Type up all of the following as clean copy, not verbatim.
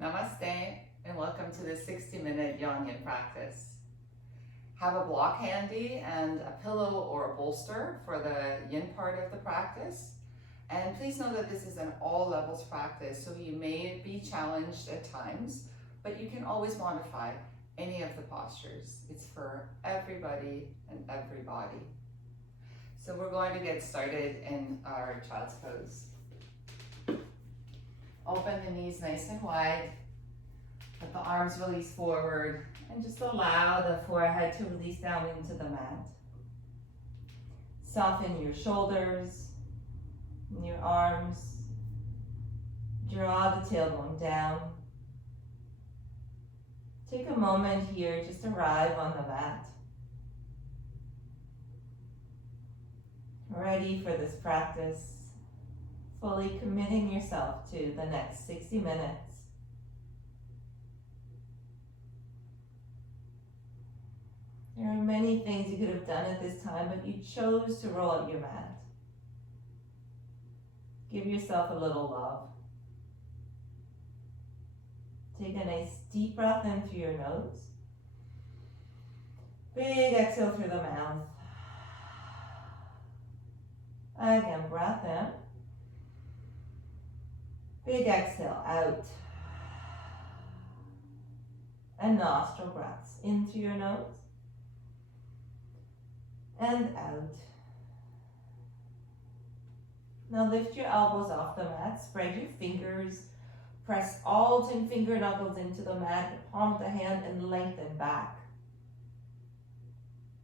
Namaste and welcome to the 60-minute YangYin practice. Have a block handy and a pillow or a bolster for the yin part of the practice. And please know that this is an all levels practice, so you may be challenged at times, but you can always modify any of the postures. It's for everybody and everybody. So we're going to get started in our child's pose. Open the knees nice and wide. Let the arms release forward and just allow the forehead to release down into the mat. Soften your shoulders and your arms. Draw the tailbone down. Take a moment here, just arrive on the mat. Ready for this practice. Fully committing yourself to the next 60 minutes. There are many things you could have done at this time, but you chose to roll out your mat. Give yourself a little love. Take a nice deep breath in through your nose. Big exhale through the mouth. Again, breath in. Big exhale out. And nostril breaths in through your nose. And out. Now lift your elbows off the mat. Spread your fingers. Press all 10 finger knuckles into the mat. The palm of the hand and lengthen back.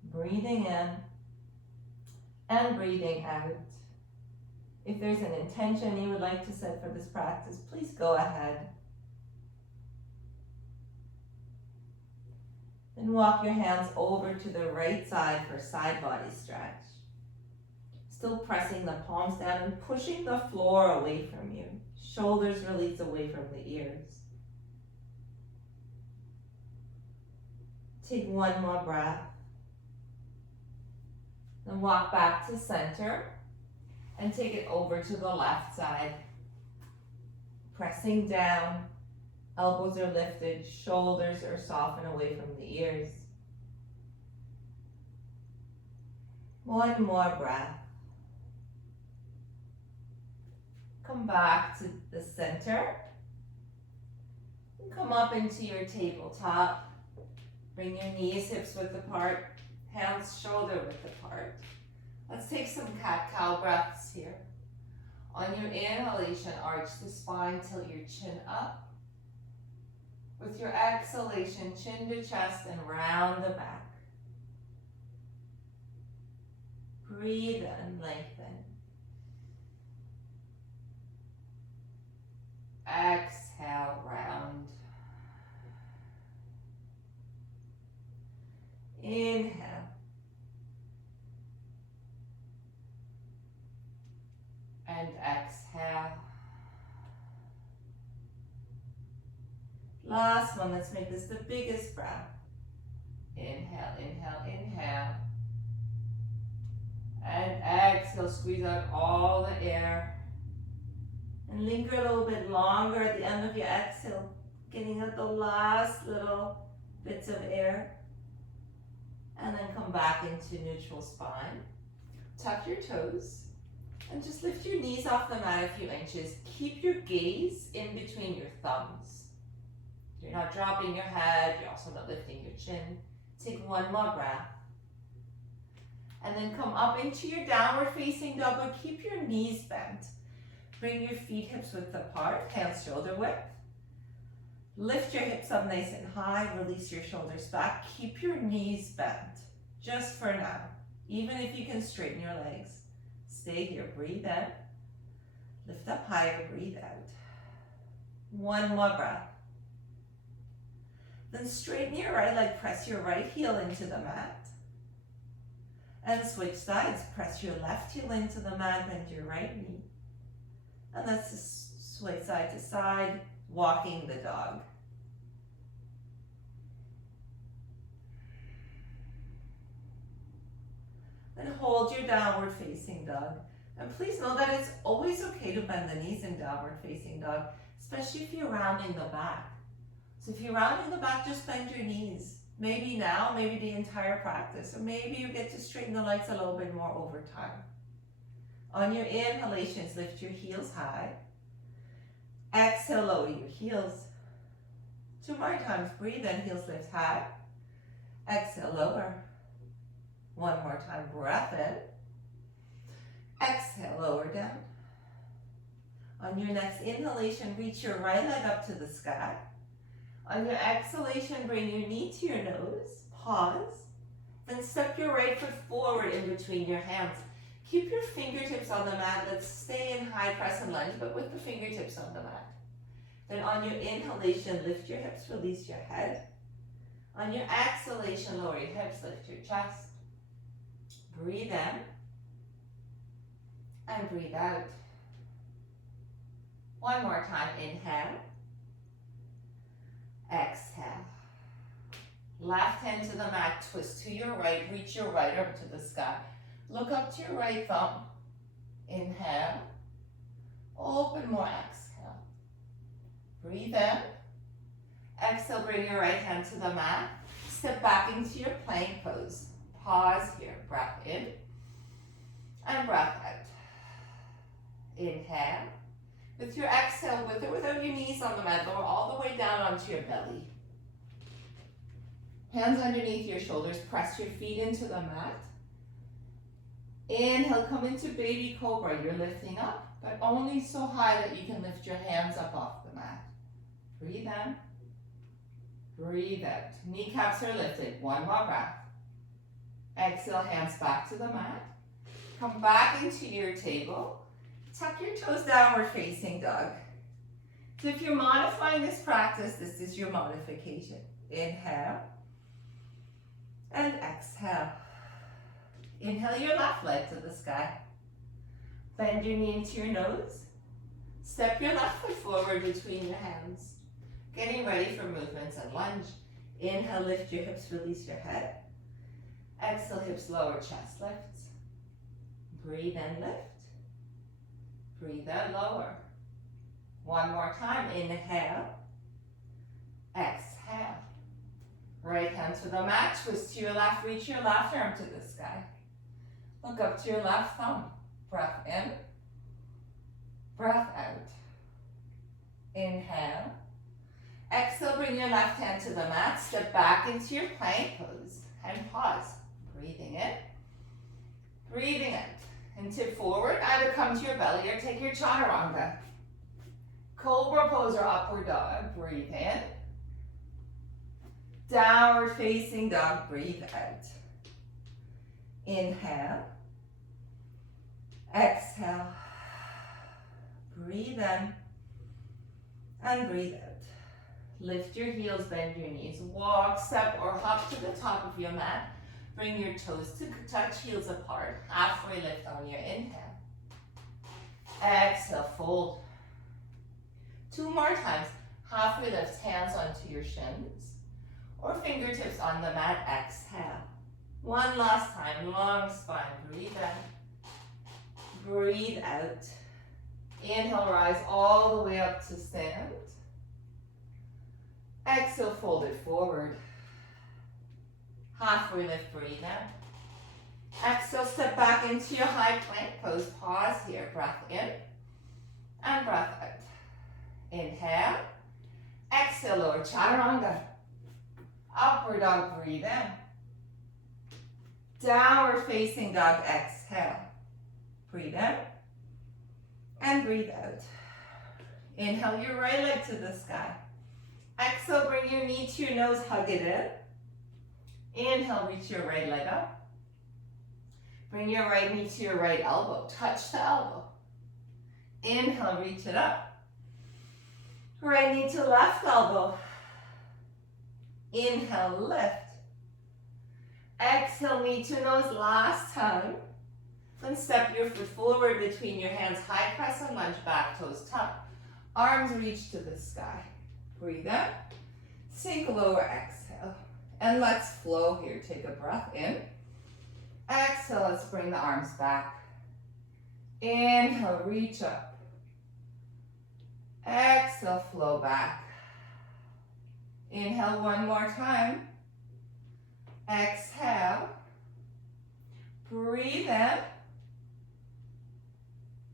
Breathing in. And breathing out. If there's an intention you would like to set for this practice, please go ahead. Then walk your hands over to the right side for side body stretch. Still pressing the palms down and pushing the floor away from you. Shoulders release away from the ears. Take one more breath. Then walk back to center. And take it over to the left side. Pressing down, elbows are lifted, shoulders are softened away from the ears. One more breath. Come back to the center. And come up into your tabletop. Bring your knees, hips width apart, hands shoulder width apart. Let's take some cat-cow breaths here. On your inhalation, arch the spine, tilt your chin up. With your exhalation, chin to chest and round the back. Breathe and lengthen. Exhale, round. Inhale. And exhale. Last one, let's make this the biggest breath. Inhale, inhale, inhale. And exhale, squeeze out all the air. And linger a little bit longer at the end of your exhale, getting out the last little bits of air. And then come back into neutral spine. Tuck your toes. And just lift your knees off the mat a few inches. Keep your gaze in between your thumbs. You're not dropping your head. You're also not lifting your chin. Take one more breath. And then come up into your downward facing dog, but keep your knees bent. Bring your feet hips width apart, hands shoulder width. Lift your hips up nice and high. Release your shoulders back. Keep your knees bent, just for now. Even if you can straighten your legs. Stay here, breathe in, lift up higher, breathe out. One more breath. Then straighten your right leg, press your right heel into the mat. And switch sides, press your left heel into the mat, bend your right knee. And let's just sway side to side, walking the dog. Then hold your downward facing dog. And please know that it's always okay to bend the knees in downward facing dog, especially if you're rounding the back. So if you're rounding the back, just bend your knees. Maybe now, maybe the entire practice, or maybe you get to straighten the legs a little bit more over time. On your inhalations, lift your heels high. Exhale, lower your heels. 2 more times, breathe in, heels lift high. Exhale, lower. 1 more time, breath in. Exhale, lower down. On your next inhalation, reach your right leg up to the sky. On your exhalation, bring your knee to your nose, pause, then step your right foot forward in between your hands. Keep your fingertips on the mat. Let's stay in high press and lunge, but with the fingertips on the mat. Then on your inhalation, lift your hips, release your head. On your exhalation, lower your hips, lift your chest. Breathe in and breathe out. 1 more time, inhale. Exhale. Left hand to the mat, twist to your right, reach your right arm to the sky. Look up to your right thumb. Inhale. Open more, exhale. Breathe in. Exhale, bring your right hand to the mat. Step back into your plank pose. Pause here, breath in and breath out. Inhale. With your exhale, with or without your knees on the mat, lower all the way down onto your belly. Hands underneath your shoulders, press your feet into the mat. Inhale, come into baby cobra. You're lifting up, but only so high that you can lift your hands up off the mat. Breathe in, breathe out. Kneecaps are lifted. 1 more breath. Exhale, hands back to the mat. Come back into your table. Tuck your toes, downward facing dog. So if you're modifying this practice, this is your modification. Inhale and exhale. Inhale your left leg to the sky. Bend your knee into your nose. Step your left foot forward between your hands. Getting ready for movements and lunge. Inhale, lift your hips, release your head. Exhale, hips lower, chest lifts. Breathe in, lift. Breathe out, lower. 1 more time, inhale. Exhale. Right hand to the mat, twist to your left, reach your left arm to the sky. Look up to your left thumb. Breath in, breath out. Inhale. Exhale, bring your left hand to the mat, step back into your plank pose and pause. Breathing in, breathing out. And tip forward, either come to your belly or take your chaturanga. Cobra pose or upward dog, breathe in. Downward facing dog, breathe out. Inhale. Exhale. Breathe in and breathe out. Lift your heels, bend your knees. Walk, step, or hop to the top of your mat. Bring your toes to touch, heels apart. Halfway lift on your inhale. Exhale, fold. 2 more times. Halfway lift, hands onto your shins or fingertips on the mat. Exhale. 1 last time, long spine. Breathe in. Breathe out. Inhale, rise all the way up to stand. Exhale, fold it forward. Halfway lift, breathe in. Exhale, step back into your high plank pose. Pause here, breath in and breath out. Inhale. Exhale, lower chaturanga. Upward dog, breathe in. Downward facing dog, exhale. Breathe in and breathe out. Inhale your right leg to the sky. Exhale, bring your knee to your nose, hug it in. Inhale, reach your right leg up. Bring your right knee to your right elbow. Touch the elbow. Inhale, reach it up. Right knee to left elbow. Inhale, lift. Exhale, knee to nose last time. Then step your foot forward between your hands. High press and lunge, back toes tuck. Arms reach to the sky. Breathe in. Sink lower, exhale. And let's flow here. Take a breath in. Exhale, let's bring the arms back. Inhale, reach up. Exhale, flow back. Inhale one more time. Exhale. Breathe in.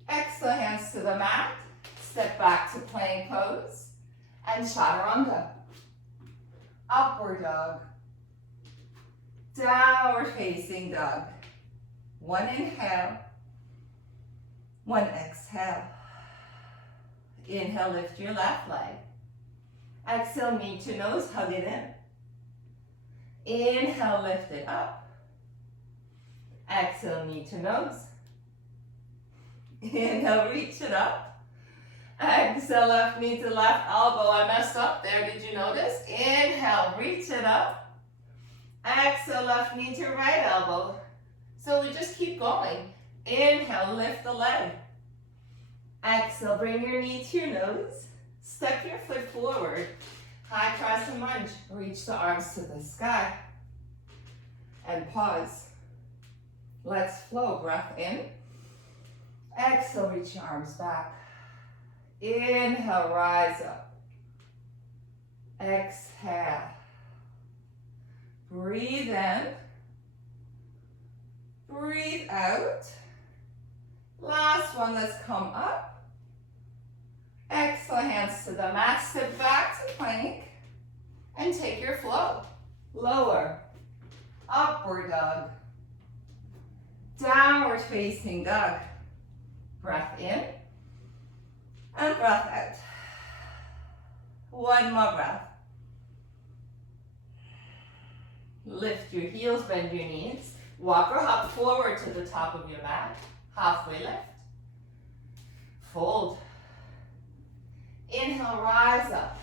Exhale, hands to the mat. Step back to plank pose. And chaturanga. Upward dog. Downward facing dog. One inhale. One exhale. Inhale, lift your left leg. Exhale, knee to nose, hug it in. Inhale, lift it up. Exhale, knee to nose. Inhale, reach it up. Exhale, left knee to left elbow. I messed up there, did you notice? Inhale, reach it up. Exhale, left knee to right elbow. So we just keep going. Inhale, lift the leg. Exhale, bring your knee to your nose. Step your foot forward. High cross and lunge. Reach the arms to the sky. And pause. Let's flow. Breath in. Exhale, reach your arms back. Inhale, rise up. Exhale. Breathe in. Breathe out. Last one, let's come up. Exhale, hands to the mat, step back to plank, and take your flow. Lower, upward dog, downward facing dog. Breath in, and breath out. One more breath. Lift your heels, bend your knees. Walk or hop forward to the top of your mat. Halfway lift. Fold. Inhale, rise up.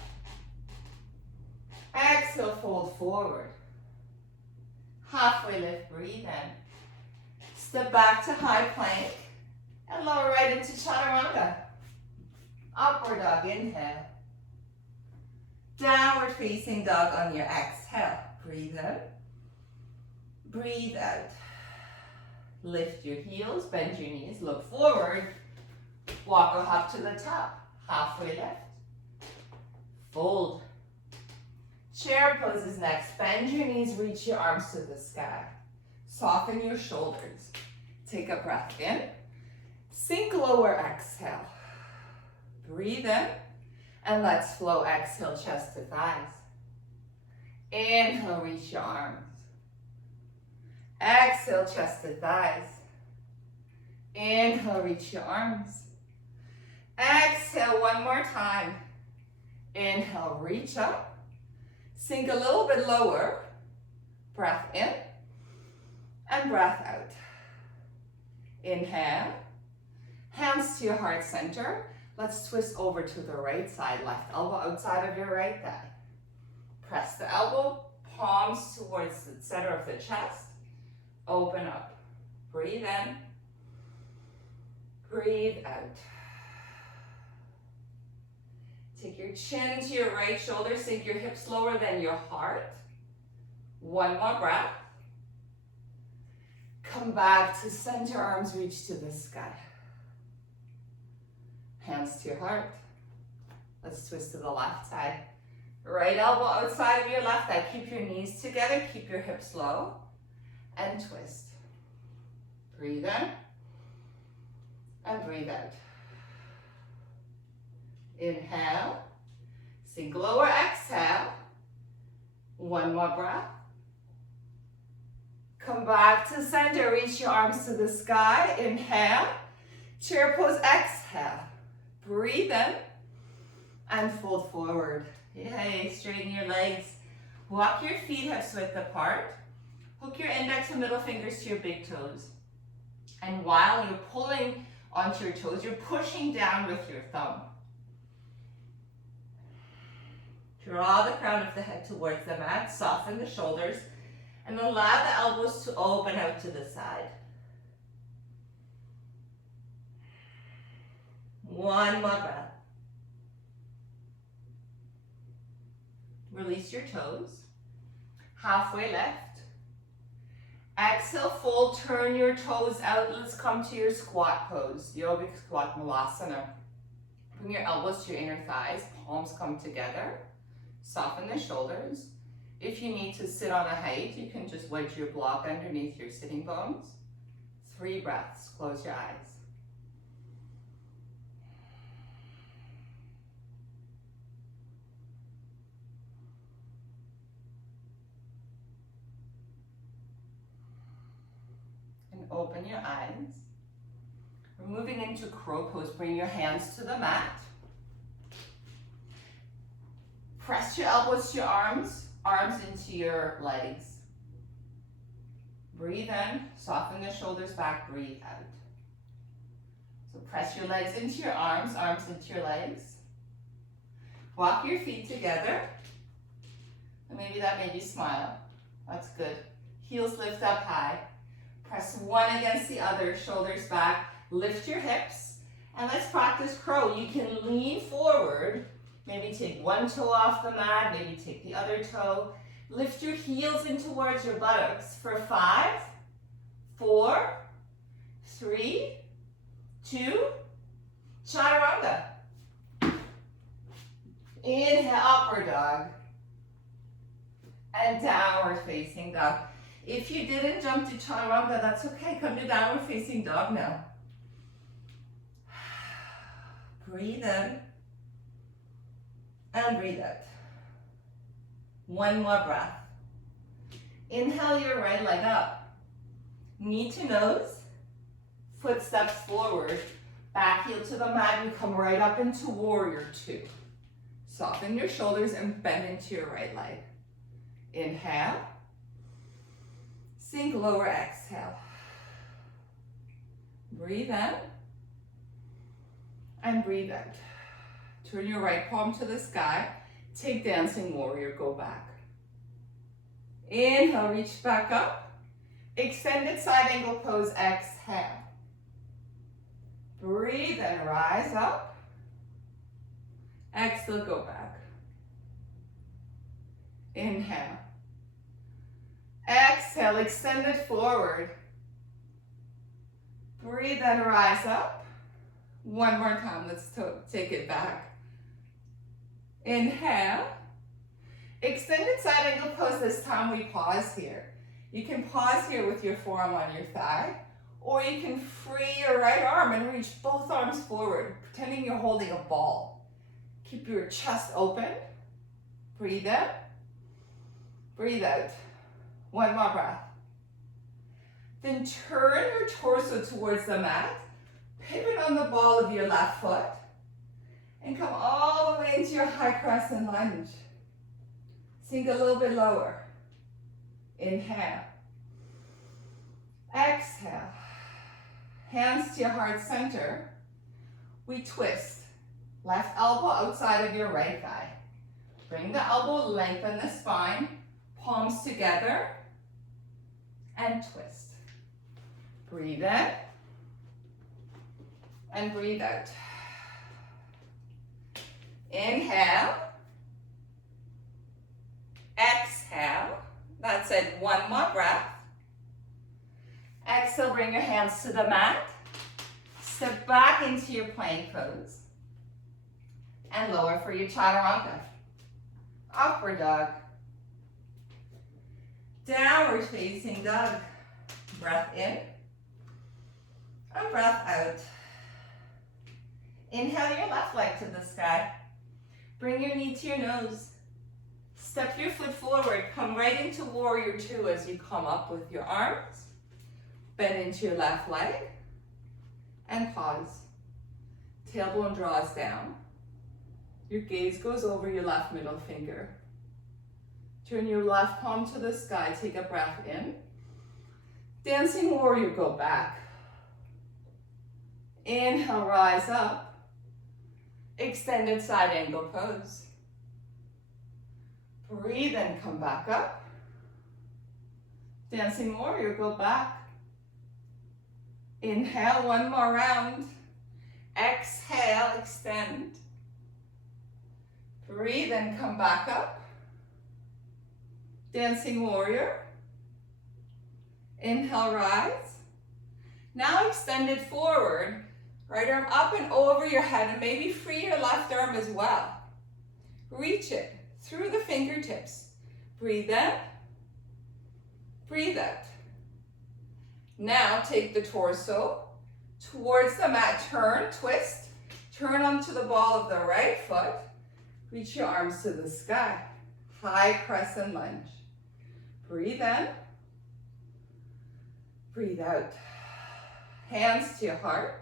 Exhale, fold forward. Halfway lift, breathe in. Step back to high plank and lower right into chaturanga. Upward dog, inhale. Downward facing dog on your exhale. Breathe in. Breathe out. Lift your heels, bend your knees, look forward. Walk or hop to the top. Halfway lift. Fold. Chair pose is next. Bend your knees, reach your arms to the sky. Soften your shoulders. Take a breath in. Sink lower, exhale. Breathe in. And let's flow. Exhale, chest to thighs. Inhale, reach your arms. Exhale, chest to thighs. Inhale, reach your arms. Exhale, one more time. Inhale, reach up. Sink a little bit lower. Breath in. And breath out. Inhale. Hands to your heart center. Let's twist over to the right side. Left elbow outside of your right thigh. Press the elbow, palms towards the center of the chest. Open up. Breathe in. Breathe out. Take your chin to your right shoulder. Sink your hips lower than your heart. One more breath. Come back to center, arms reach to the sky. Hands to your heart. Let's twist to the left side. Right elbow outside of your left thigh. Keep your knees together. Keep your hips low. And twist. Breathe in. And breathe out. Inhale. Sink lower, exhale. One more breath. Come back to center. Reach your arms to the sky. Inhale. Chair pose, exhale. Breathe in. And fold forward. Yay, straighten your legs. Walk your feet hips width apart. Hook your index and middle fingers to your big toes. And while you're pulling onto your toes, you're pushing down with your thumb. Draw the crown of the head towards the mat. Soften the shoulders. And allow the elbows to open out to the side. One more breath. Release your toes. Halfway lift. Exhale, fold, turn your toes out. Let's come to your squat pose, yogic squat malasana. Bring your elbows to your inner thighs, palms come together. Soften the shoulders. If you need to sit on a height, you can just wedge your block underneath your sitting bones. 3 breaths, close your eyes. And open your eyes. We're moving into crow pose. Bring your hands to the mat. Press your elbows to your arms into your legs. Breathe in, soften the shoulders back, breathe out. So press your legs into your arms into your legs. Walk your feet together. And maybe that made you smile. That's good. Heels lift up high. Press one against the other, shoulders back. Lift your hips. And let's practice crow. You can lean forward. Maybe take one toe off the mat, maybe take the other toe. Lift your heels in towards your buttocks for 5, 4, 3, 2, chaturanga. Inhale, upward dog. And downward facing dog. If you didn't jump to chaturanga, that's okay. Come to downward facing dog now. Breathe in. And breathe out. One more breath. Inhale your right leg up. Knee to nose. Footsteps forward. Back heel to the mat. You come right up into warrior 2. Soften your shoulders and bend into your right leg. Inhale. Sink lower, exhale. Breathe in. And breathe out. Turn your right palm to the sky. Take dancing warrior, go back. Inhale, reach back up. Extended side angle pose, exhale. Breathe and rise up. Exhale, go back. Inhale. Exhale, extend it forward. Breathe and rise up. One more time, let's take it back. Inhale. Extended side angle pose. This time we pause here. You can pause here with your forearm on your thigh, or you can free your right arm and reach both arms forward, pretending you're holding a ball. Keep your chest open. Breathe in. Breathe out. One more breath. Then turn your torso towards the mat. Pivot on the ball of your left foot. And come all the way into your high crescent lunge. Sink a little bit lower. Inhale. Exhale. Hands to your heart center. We twist. Left elbow outside of your right thigh. Bring the elbow, lengthen the spine. Palms together. And twist. Breathe in. And breathe out. Inhale. Exhale. That's it. One more breath. Exhale, bring your hands to the mat. Step back into your plank pose. And lower for your chaturanga. Upward dog. Downward facing dog. Breath in. And breath out. Inhale your left leg to the sky. Bring your knee to your nose. Step your foot forward. Come right into warrior 2 as you come up with your arms. Bend into your left leg. And pause. Tailbone draws down. Your gaze goes over your left middle finger. Turn your left palm to the sky. Take a breath in. Dancing warrior, go back. Inhale, rise up. Extended side angle pose. Breathe and come back up. Dancing warrior, go back. Inhale, one more round. Exhale, extend. Breathe and come back up. Dancing warrior. Inhale, rise. Now extend it forward. Right arm up and over your head, and maybe free your left arm as well. Reach it through the fingertips. Breathe in, breathe out. Now take the torso towards the mat. Turn, twist, turn onto the ball of the right foot. Reach your arms to the sky. High crescent lunge. Breathe in, breathe out. Hands to your heart.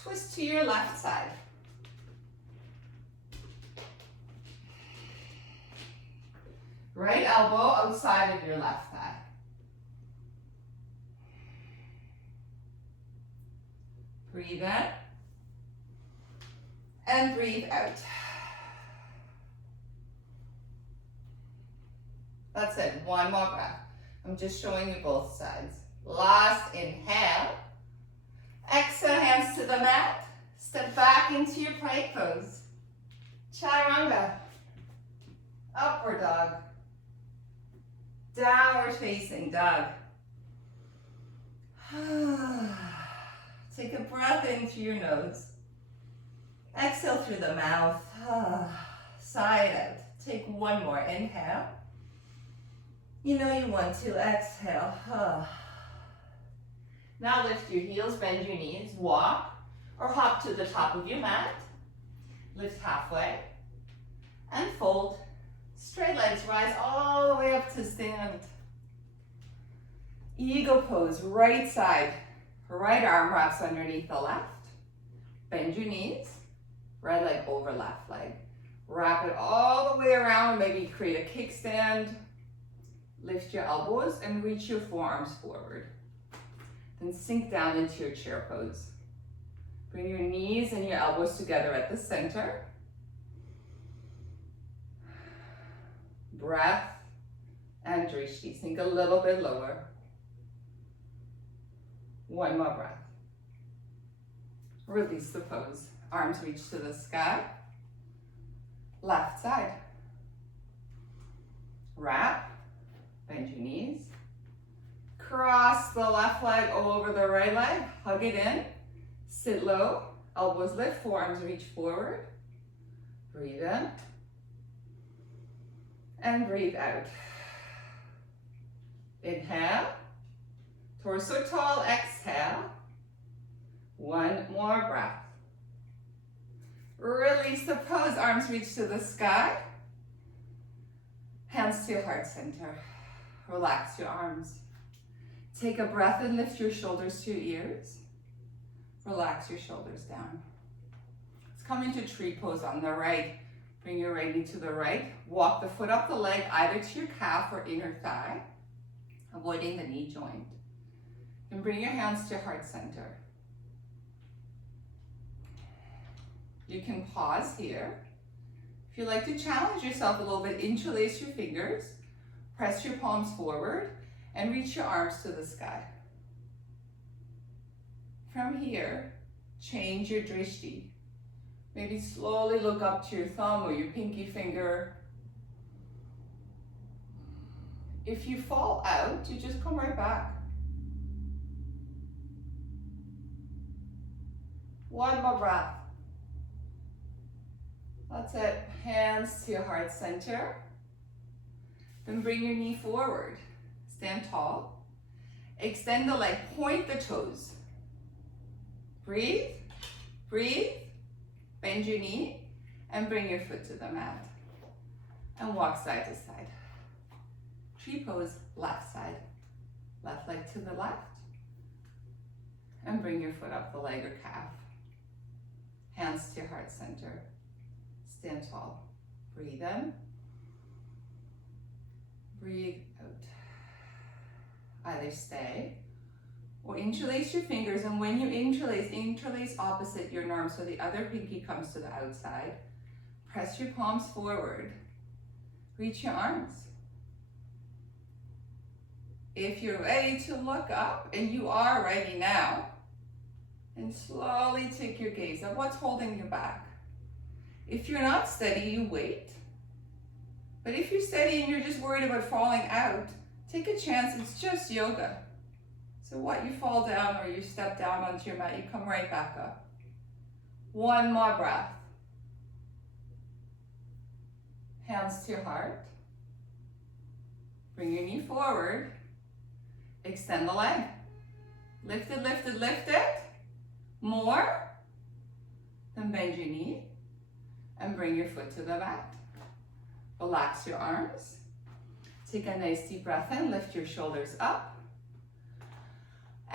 Twist to your left side. Right elbow outside of your left thigh. Breathe in and breathe out. That's it, one more breath. I'm just showing you both sides. Last inhale. Exhale, hands to the mat. Step back into your plank pose. Chaturanga. Upward dog. Downward facing dog. Take a breath in through your nose. Exhale through the mouth. Sigh it out. Take one more. Inhale. You know you want to. Exhale. Now lift your heels, bend your knees, walk or hop to the top of your mat. Lift halfway and fold. Straight legs rise all the way up to stand. Eagle pose, right side. Right arm wraps underneath the left. Bend your knees. Right leg over left leg. Wrap it all the way around. Maybe create a kickstand. Lift your elbows and reach your forearms forward. Then sink down into your chair pose. Bring your knees and your elbows together at the center. Breath and drishti. Sink a little bit lower. One more breath. Release the pose. Arms reach to the sky. Left side. Wrap. Bend your knees. Cross the left leg over the right leg. Hug it in. Sit low. Elbows lift. Forearms reach forward. Breathe in. And breathe out. Inhale. Torso tall. Exhale. One more breath. Release the pose. Arms reach to the sky. Hands to your heart center. Relax your arms. Take a breath and lift your shoulders to your ears. Relax your shoulders down. Let's come into tree pose on the right. Bring your right knee to the right. Walk the foot up the leg, either to your calf or inner thigh, avoiding the knee joint. And bring your hands to your heart center. You can pause here. If you like to challenge yourself a little bit, interlace your fingers, press your palms forward, and reach your arms to the sky. From here, change your drishti. Maybe slowly look up to your thumb or your pinky finger. If you fall out, you just come right back. One more breath. That's it. Hands to your heart center. Then bring your knee forward. Stand tall. Extend the leg. Point the toes. Breathe. Breathe. Bend your knee and bring your foot to the mat. And walk side to side. Tree pose, left side. Left leg to the left. And bring your foot up the leg or calf. Hands to your heart center. Stand tall. Breathe in. Breathe out. Either stay or interlace your fingers, and when you interlace opposite your arm so the other pinky comes to the outside. Press your palms forward. Reach your arms. If you're ready to look up, and you are ready now, and slowly take your gaze up. What's holding you back? If you're not steady, you wait. But if you're steady and you're just worried about falling out, take a chance. It's just yoga. So what, you fall down or you step down onto your mat, you come right back up. One more breath. Hands to your heart. Bring your knee forward. Extend the leg. Lift it, lift it, lift it. More. Then bend your knee and bring your foot to the mat. Relax your arms. Take a nice deep breath in. Lift your shoulders up.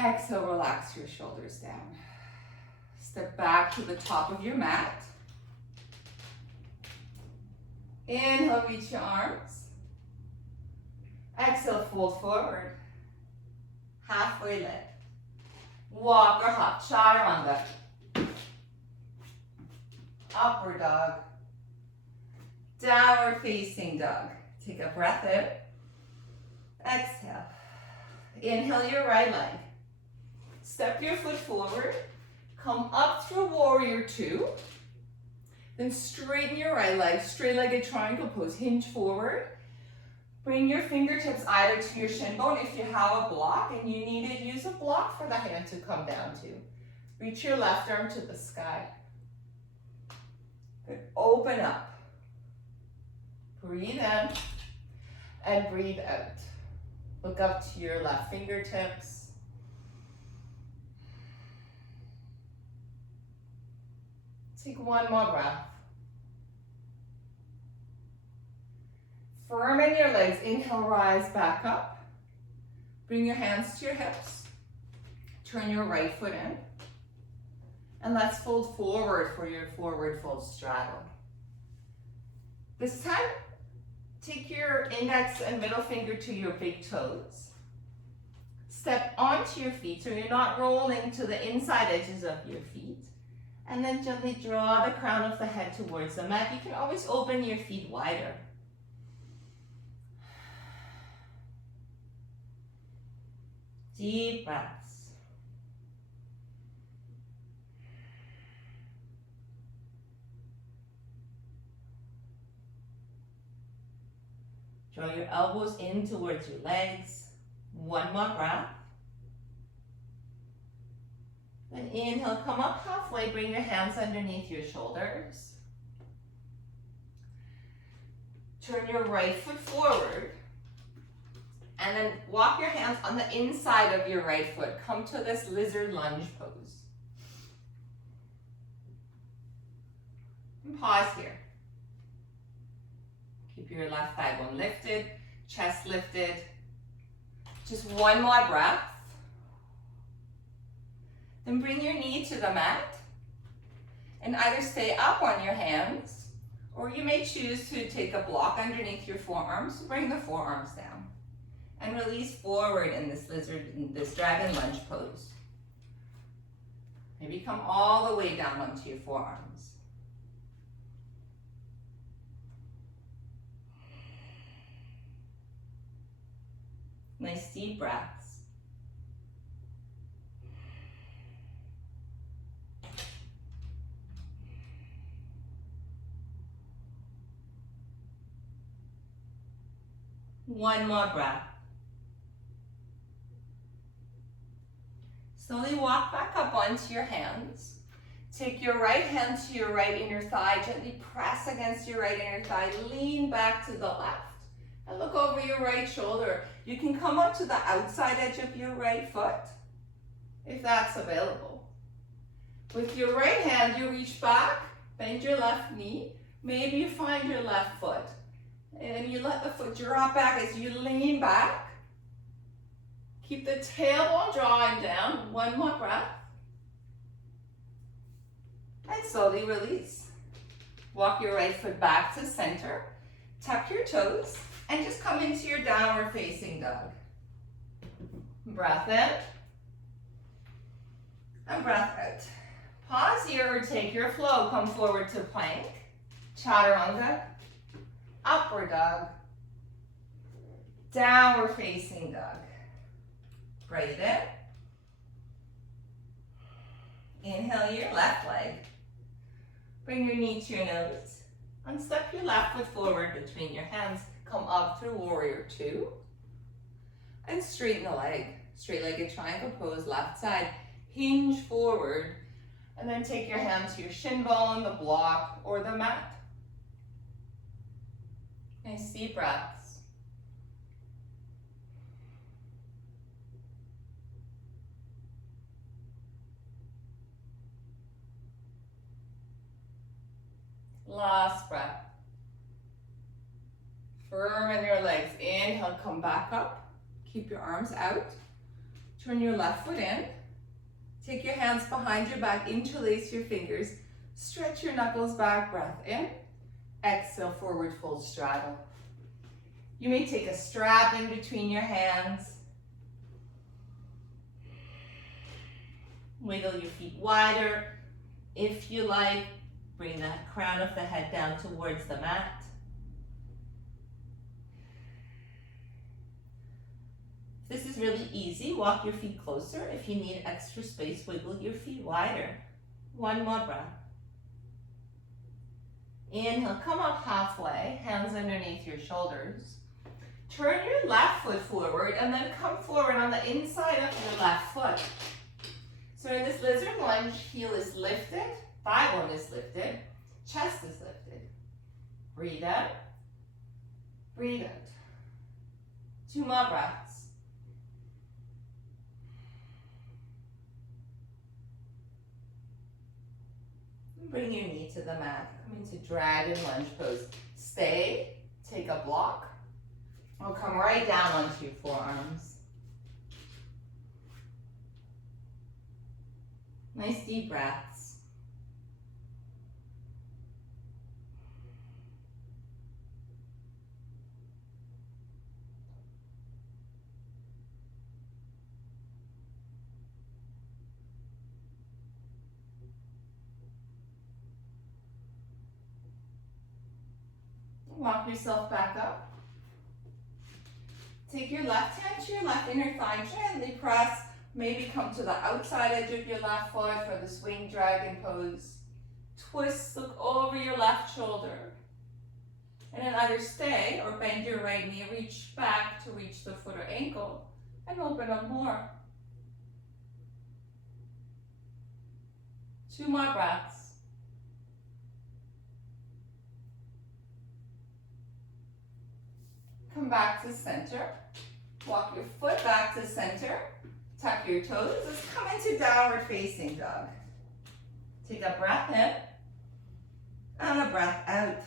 Exhale, relax your shoulders down. Step back to the top of your mat. Inhale, reach your arms. Exhale, fold forward. Halfway lift. Walk or hop, chaturanga. Upward dog. Downward facing dog. Take a breath in. Exhale. Inhale your right leg. Step your foot forward. Come up through warrior two. Then straighten your right leg, straight-legged triangle pose, hinge forward. Bring your fingertips either to your shin bone if you have a block and you need it, use a block for the hand to come down to. Reach your left arm to the sky. Good. Open up. Breathe in and breathe out. Look up to your left fingertips. Take one more breath. Firm in your legs. Inhale, rise back up. Bring your hands to your hips. Turn your right foot in. And let's fold forward for your forward fold straddle. This time, take your index and middle finger to your big toes. Step onto your feet so you're not rolling to the inside edges of your feet. And then gently draw the crown of the head towards the mat. You can always open your feet wider. Deep breaths. Draw your elbows in towards your legs. One more breath. Then inhale, come up halfway, bring your hands underneath your shoulders. Turn your right foot forward. And then walk your hands on the inside of your right foot. Come to this lizard lunge pose. And pause here. Keep your left thigh bone lifted, chest lifted. Just one more breath. Then bring your knee to the mat and either stay up on your hands or you may choose to take a block underneath your forearms. Bring the forearms down and release forward in this dragon lunge pose. Maybe come all the way down onto your forearms. Nice deep breaths. One more breath. Slowly walk back up onto your hands. Take your right hand to your right inner thigh. Gently press against your right inner thigh. Lean back to the left. And look over your right shoulder. You can come up to the outside edge of your right foot, if that's available. With your right hand, you reach back, bend your left knee. Maybe you find your left foot. And you let the foot drop back as you lean back. Keep the tailbone drawing down. One more breath. And slowly release. Walk your right foot back to center. Tuck your toes. And just come into your downward facing dog. Breath in. And breath out. Pause here or take your flow. Come forward to plank. Chaturanga. Upward dog. Downward facing dog. Breathe in. Inhale your left leg. Bring your knee to your nose. And step your left foot forward between your hands. Come up through warrior two. And straighten the leg. Straight-legged triangle pose, left side. Hinge forward. And then take your hand to your shin bone, the block, or the mat. Nice deep breaths. Last breath. Firm in your legs. Inhale, come back up. Keep your arms out. Turn your left foot in. Take your hands behind your back, interlace your fingers. Stretch your knuckles back, breath in. Exhale, forward fold straddle. You may take a strap in between your hands. Wiggle your feet wider. If you like, bring the crown of the head down towards the mat. This is really easy. Walk your feet closer. If you need extra space, wiggle your feet wider. One more breath. Inhale, come up halfway, hands underneath your shoulders. Turn your left foot forward and then come forward on the inside of your left foot. So in this lizard lunge, heel is lifted, thigh bone is lifted, chest is lifted. Breathe out, breathe out. 2 more breaths. Bring your knee to the mat. Come into dragon lunge pose. Stay, take a block. We'll come right down onto your forearms. Nice deep breaths. Walk yourself back up. Take your left hand to your left inner thigh, gently press. Maybe come to the outside edge of your left foot for the swing dragon pose. Twist, look over your left shoulder. And then either stay or bend your right knee, reach back to reach the foot or ankle, and open up more. 2 more breaths. Come back to center. Walk your foot back to center. Tuck your toes. Let's come into downward facing dog. Take a breath in and a breath out.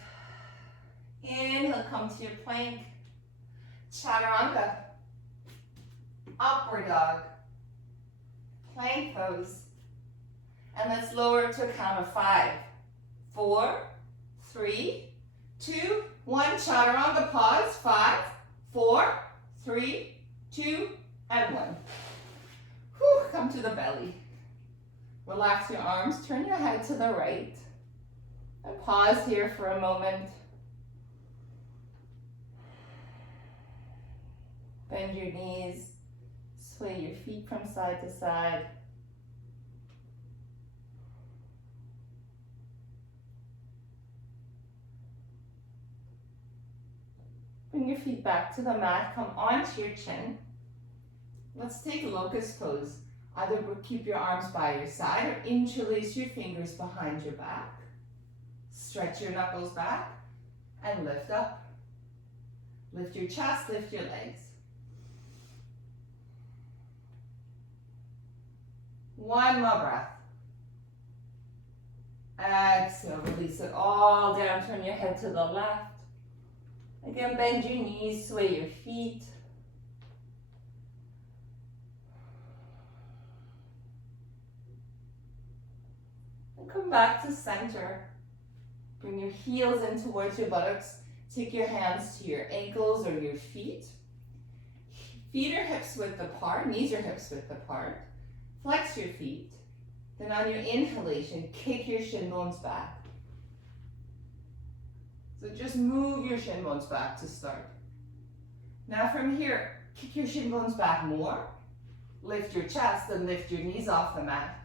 Inhale, come to your plank. Chaturanga. Upward dog. Plank pose. And let's lower to a count of 5. 4, 3, 2, 1. Chaturanga pause. 5, 4, 3, 2, and 1. Whew, come to the belly. Relax your arms. Turn your head to the right. And pause here for a moment. Bend your knees. Sway your feet from side to side. Bring your feet back to the mat. Come onto your chin. Let's take locust pose. Either keep your arms by your side or interlace your fingers behind your back. Stretch your knuckles back and lift up. Lift your chest, lift your legs. 1 more breath. Exhale, release it all down. Turn your head to the left. Again, bend your knees, sway your feet. And come back to center. Bring your heels in towards your buttocks. Take your hands to your ankles or your feet. Feet are hips width apart, knees are hips width apart. Flex your feet. Then on your inhalation, kick your shin bones back. So just move your shin bones back to start. Now from here, kick your shin bones back more. Lift your chest and lift your knees off the mat.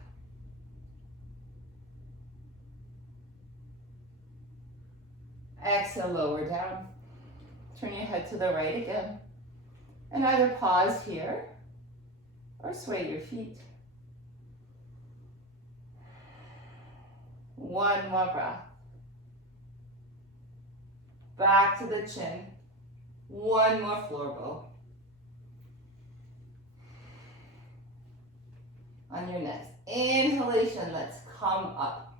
Exhale, lower down. Turn your head to the right again. And either pause here or sway your feet. One more breath. Back to the chin. One more floor bow. On your next inhalation, let's come up.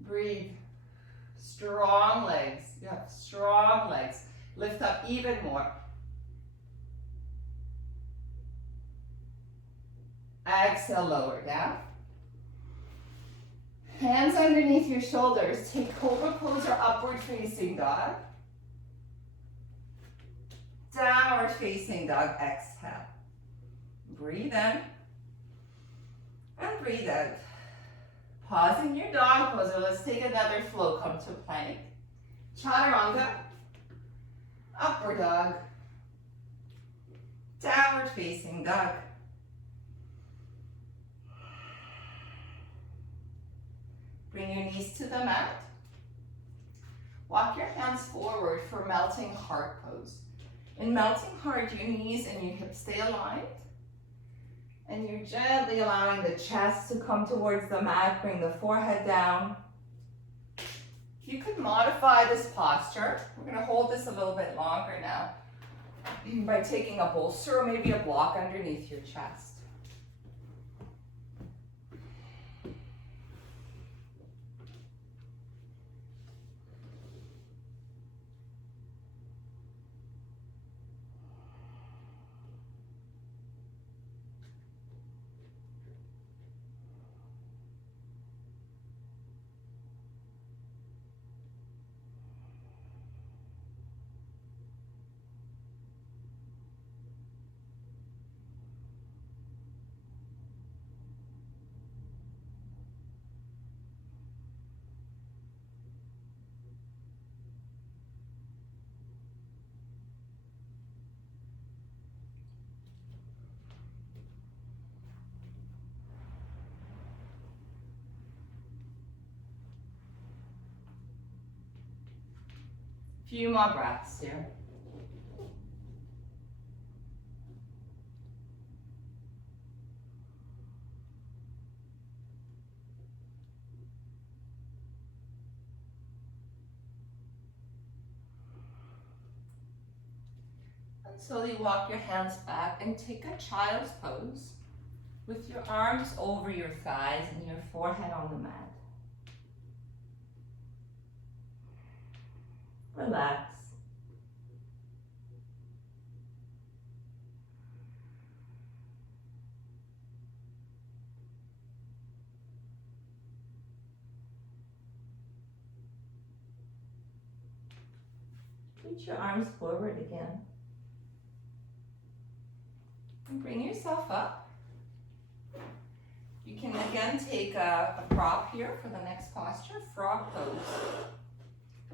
Breathe. Strong legs. You have strong legs. Lift up even more. Exhale, lower down. Hands underneath your shoulders. Take cobra pose or upward facing dog. Downward facing dog. Exhale. Breathe in and breathe out. Pausing your dog pose, or let's take another flow. Come to plank. Chaturanga. Upward dog. Downward facing dog. Bring your knees to the mat. Walk your hands forward for melting heart pose. In melting heart, your knees and your hips stay aligned. And you're gently allowing the chest to come towards the mat. Bring the forehead down. You could modify this posture. We're going to hold this a little bit longer now by taking a bolster or maybe a block underneath your chest. Few more breaths here. And slowly walk your hands back and take a child's pose with your arms over your thighs and your forehead on the mat. Relax. Reach your arms forward again. And bring yourself up. You can again take a prop here for the next posture, frog pose.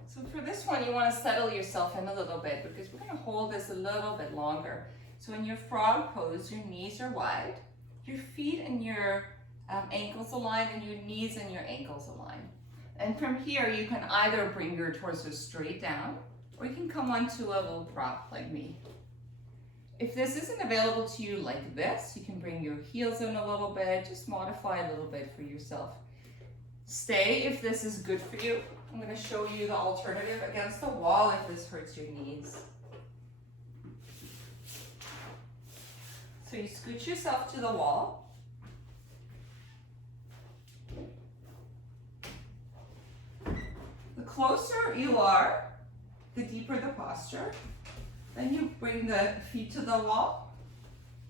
So for this one, you want to settle yourself in a little bit because we're going to hold this a little bit longer. So in your frog pose, your knees are wide, your feet and your ankles align, and your knees and your ankles align. And from here, you can either bring your torso straight down, or you can come onto a little prop like me. If this isn't available to you like this, you can bring your heels in a little bit, just modify a little bit for yourself. Stay if this is good for you. I'm going to show you the alternative against the wall if this hurts your knees. So you scoot yourself to the wall. The closer you are, the deeper the posture. Then you bring the feet to the wall.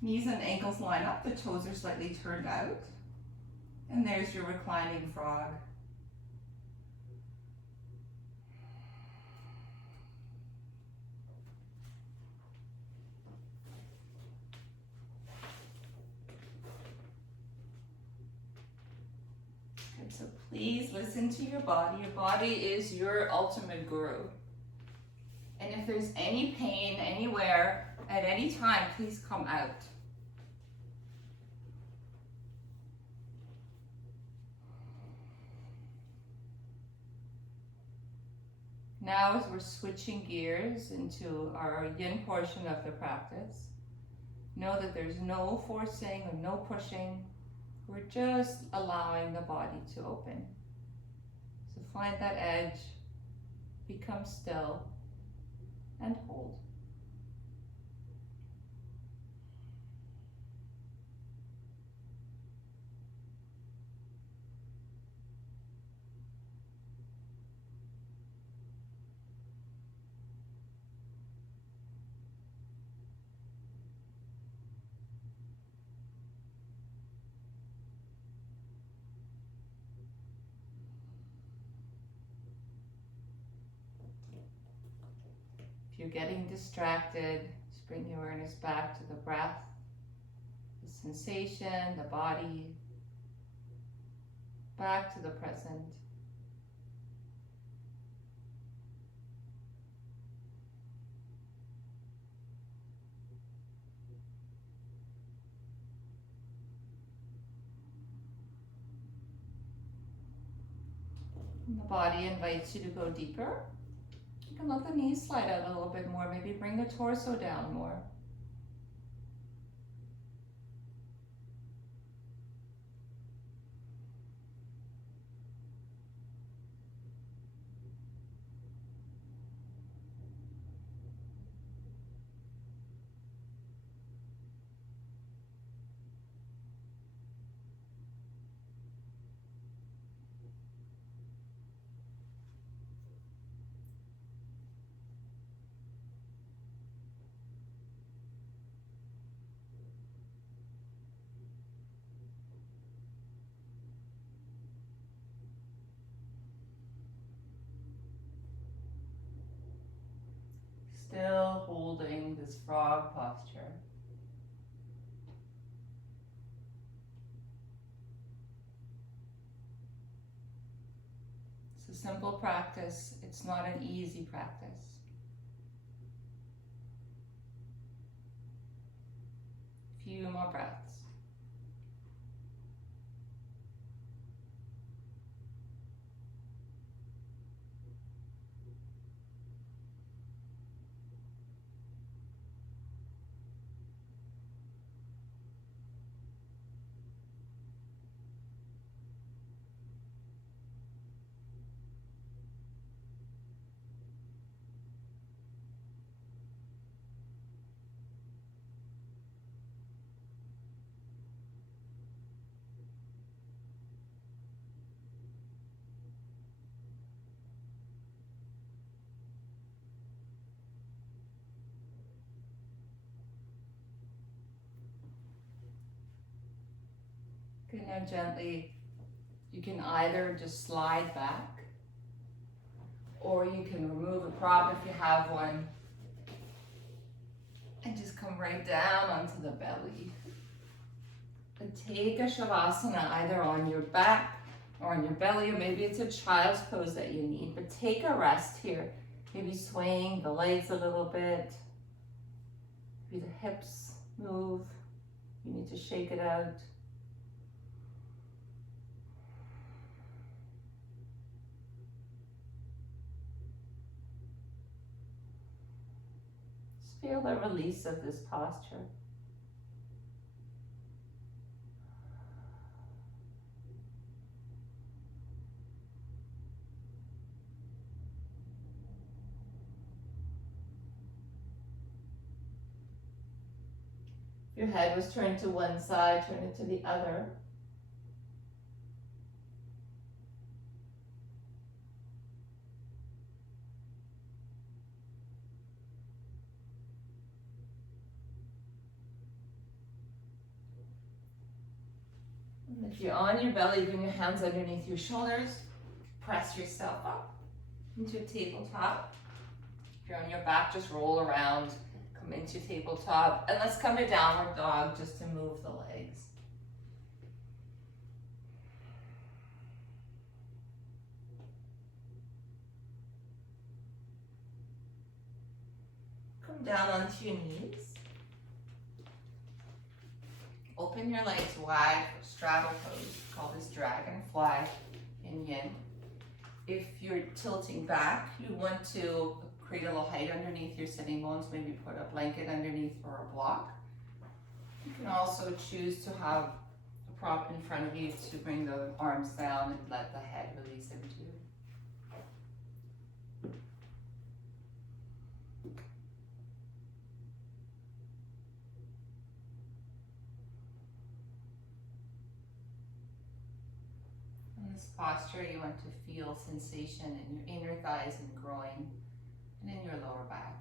Knees and ankles line up. The toes are slightly turned out. And there's your reclining frog. So please listen to your body. Your body is your ultimate guru. And if there's any pain anywhere at any time, please come out. Now as we're switching gears into our yin portion of the practice, Know that there's no forcing or no pushing. We're just allowing the body to open. So find that edge, become still, and hold. If you're getting distracted, just bring your awareness back to the breath, the sensation, the body, back to the present. And the body invites you to go deeper. You can let the knees slide out a little bit more, maybe bring the torso down more. Still holding this frog posture. It's a simple practice. It's not an easy practice. Few more breaths. Okay, now gently, you can either just slide back, or you can remove a prop if you have one, and just come right down onto the belly. And take a shavasana either on your back or on your belly, or maybe it's a child's pose that you need, but take a rest here. Maybe swaying the legs a little bit. Maybe the hips move. You need to shake it out. Just feel the release of this posture. If your head was turned to one side, turn it to the other. And if you're on your belly, bring your hands underneath your shoulders. Press yourself up into a tabletop. If you're on your back, just roll around. Come into tabletop, and let's come to downward dog just to move the legs. Come down onto your knees. Open your legs wide for straddle pose. Call this dragonfly in yin. If you're tilting back, you want to create a little height underneath your sitting bones, maybe put a blanket underneath or a block. You can also choose to have a prop in front of you to bring the arms down and let the head release into you. In this posture, you want to feel sensation in your inner thighs and groin and in your lower back.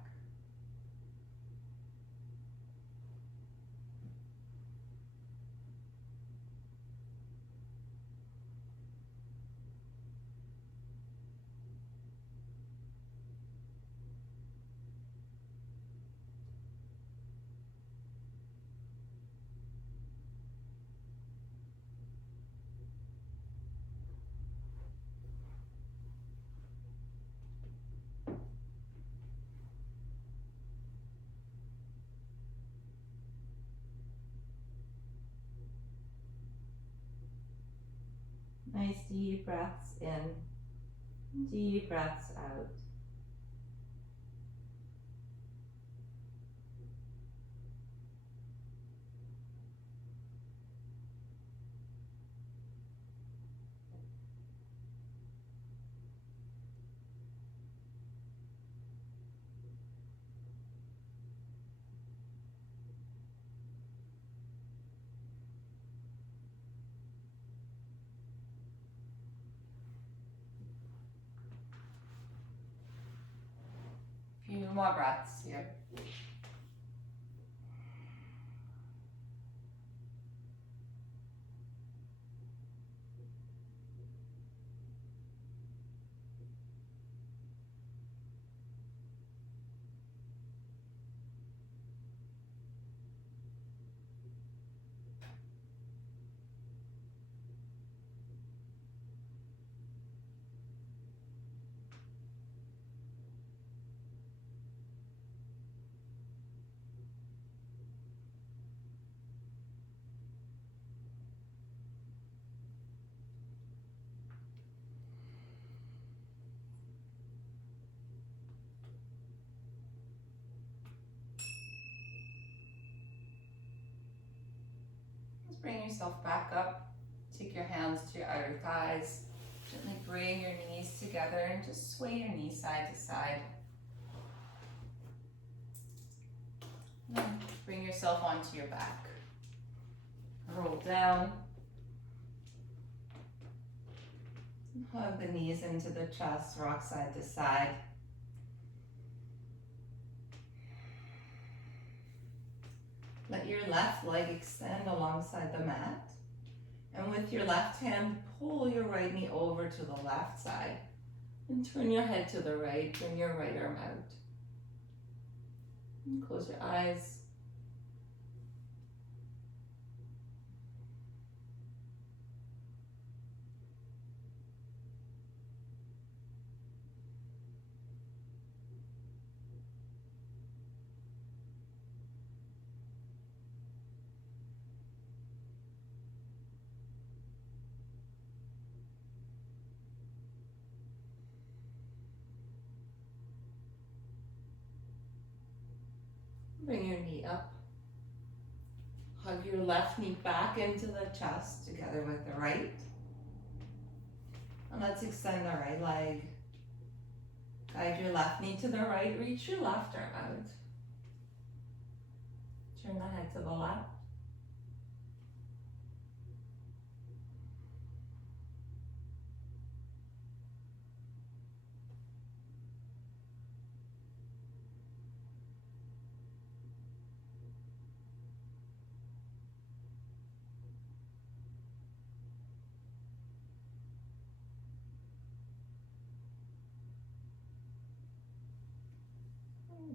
Nice deep breaths in, deep breaths out. Few more breaths here. Just bring yourself back up. Take your hands to your outer thighs. Gently bring your knees together and just sway your knees side to side. And then bring yourself onto your back. Roll down. Hug the knees into the chest, rock side to side. Let your left leg extend alongside the mat. And with your left hand, pull your right knee over to the left side. And turn your head to the right, bring your right arm out. And close your eyes. Bring your knee up. Hug your left knee back into the chest together with the right. And let's extend the right leg. Guide your left knee to the right. Reach your left arm out. Turn the head to the left.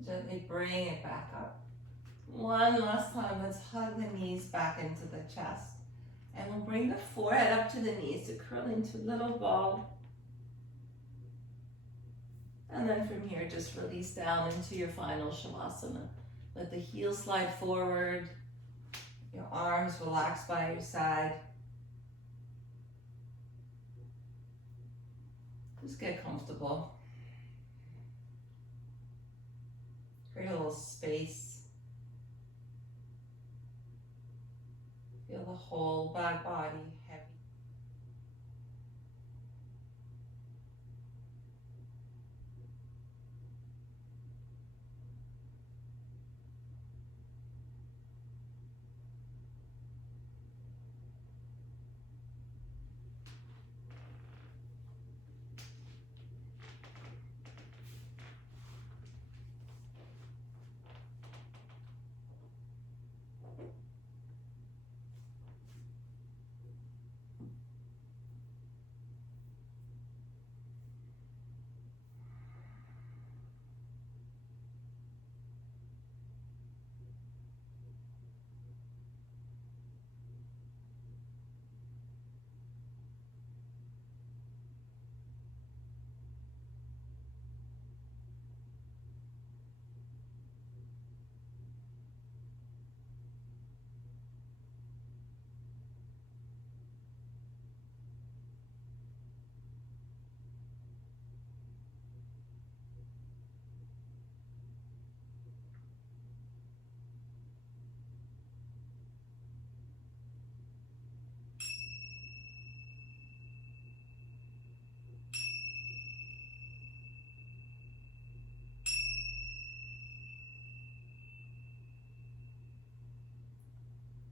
Gently bring it back up. One last time, let's hug the knees back into the chest. And we'll bring the forehead up to the knees to curl into a little ball. And then from here, just release down into your final Shavasana. Let the heels slide forward. Your arms relax by your side. Just get comfortable. Create a little space.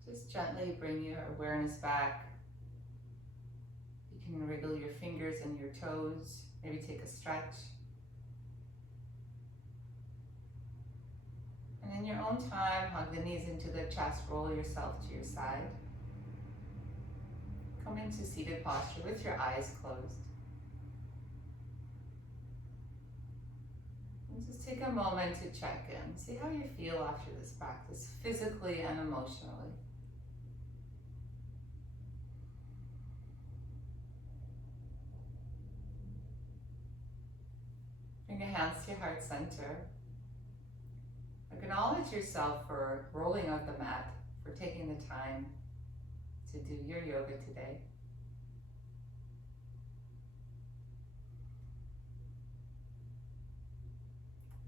Just gently bring your awareness back. You can wriggle your fingers and your toes, maybe take a stretch. And in your own time, hug the knees into the chest, roll yourself to your side. Come into seated posture with your eyes closed. And just take a moment to check in. See how you feel after this practice, physically and emotionally. Bring your hands to your heart center. Acknowledge yourself for rolling out the mat, for taking the time to do your yoga today.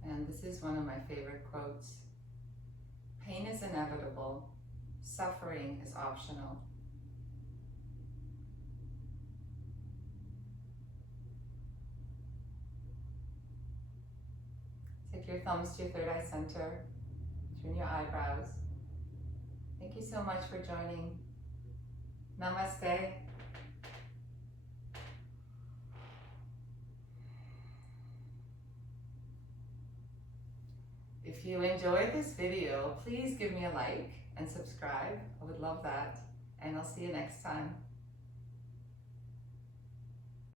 And this is one of my favorite quotes. Pain is inevitable. Suffering is optional. Take your thumbs to your third eye center. Turn your eyebrows. Thank you so much for joining. Namaste. If you enjoyed this video, please give me a like and subscribe. I would love that. And I'll see you next time.